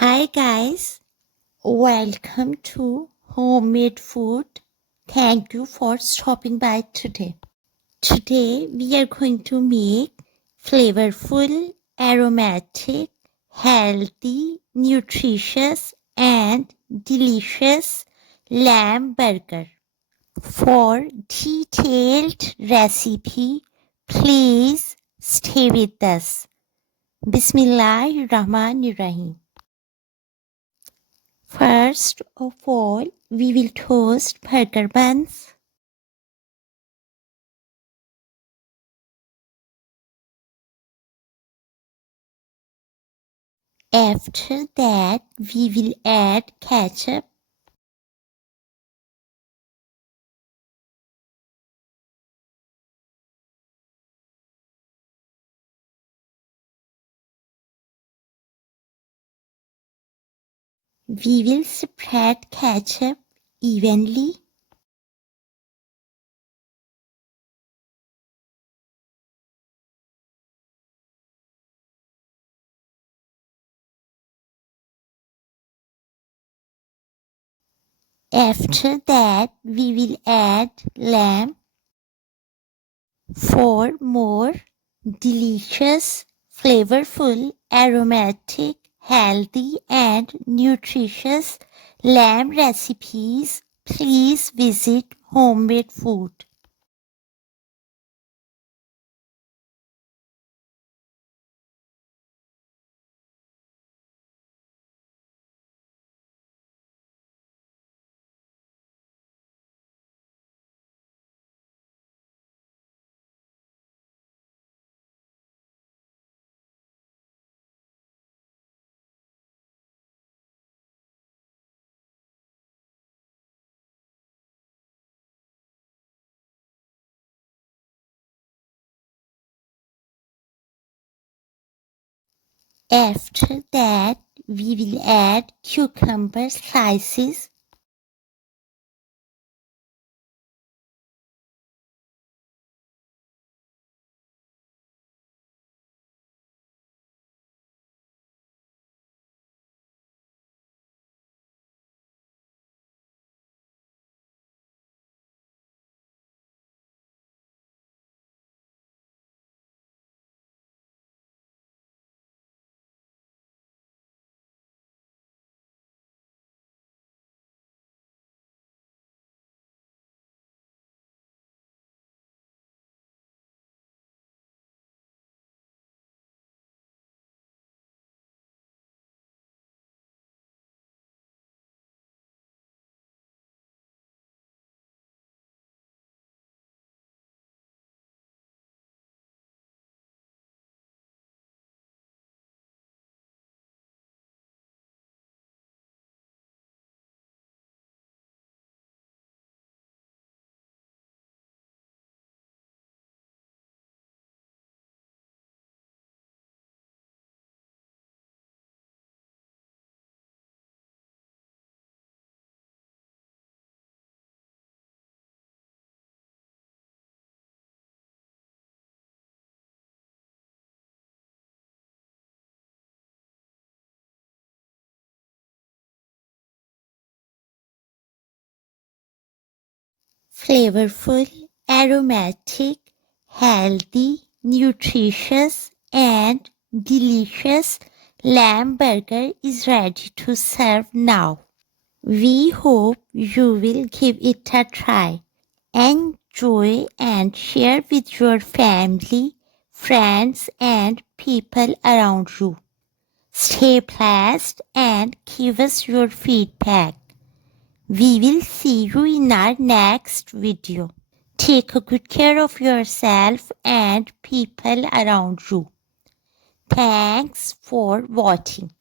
Hi guys, welcome to Homemade Food. Thank you for stopping by today. Today we are going to make flavorful, aromatic, healthy, nutritious and delicious lamb burger. For detailed recipe, please stay with us. Bismillahirrahmanirrahim. First of all, we will toast burger buns. After that, we will add ketchup. We will spread ketchup evenly. After that, we will add lamb. For more delicious, flavorful, aromatic, healthy and nutritious lamb recipes, please visit Homemade Food. After that, we will add cucumber slices. Flavorful, aromatic, healthy, nutritious and delicious lamb burger is ready to serve now. We hope you will give it a try. Enjoy and share with your family, friends and people around you. Stay blessed and give us your feedback. We will see you in our next video. Take a good care of yourself and people around you. Thanks for watching.